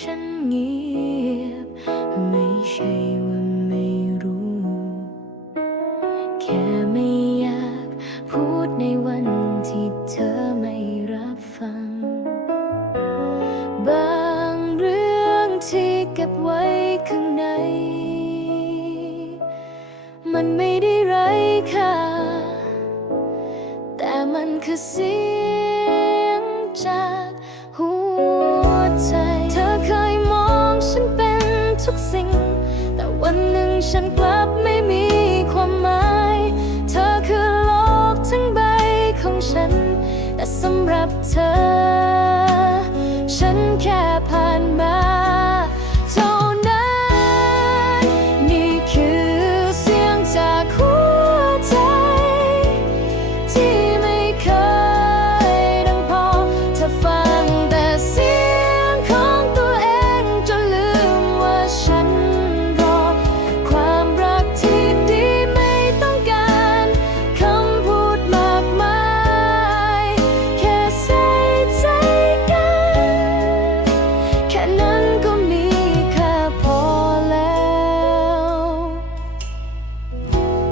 ฉันเงียบ ไม่ใช่ว่าไม่รู้ แค่ไม่อยากพูดในวันที่เธอไม่รับฟัง บางเรื่องที่เก็บไว้ข้างใน มันไม่ได้ไร้ค่า แต่มันคือเสีย ฉันกลับไม่มีความหมาย เธอคือโลกทั้งใบของฉัน แต่สำหรับเธอ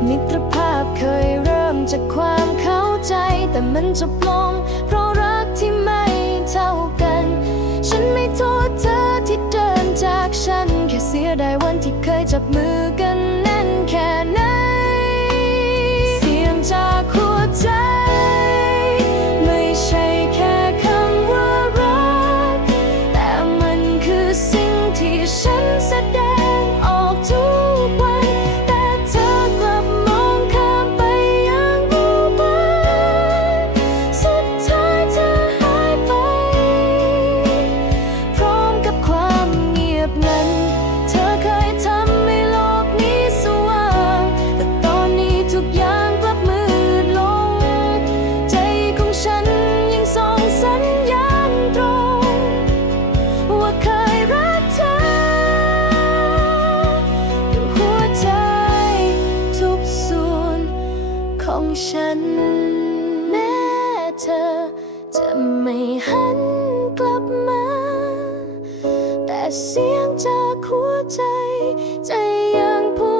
มิตรภาพเคยเริ่มจากความเข้าใจ แต่มันจบลง เพราะรักที่ไม่เท่ากัน ฉันไม่โทษเธอที่เดินจากฉัน แค่เสียดาย ของฉัน แม้เธอจะไม่หันกลับมา แต่เสียงจากหัวใจ ใจยังพู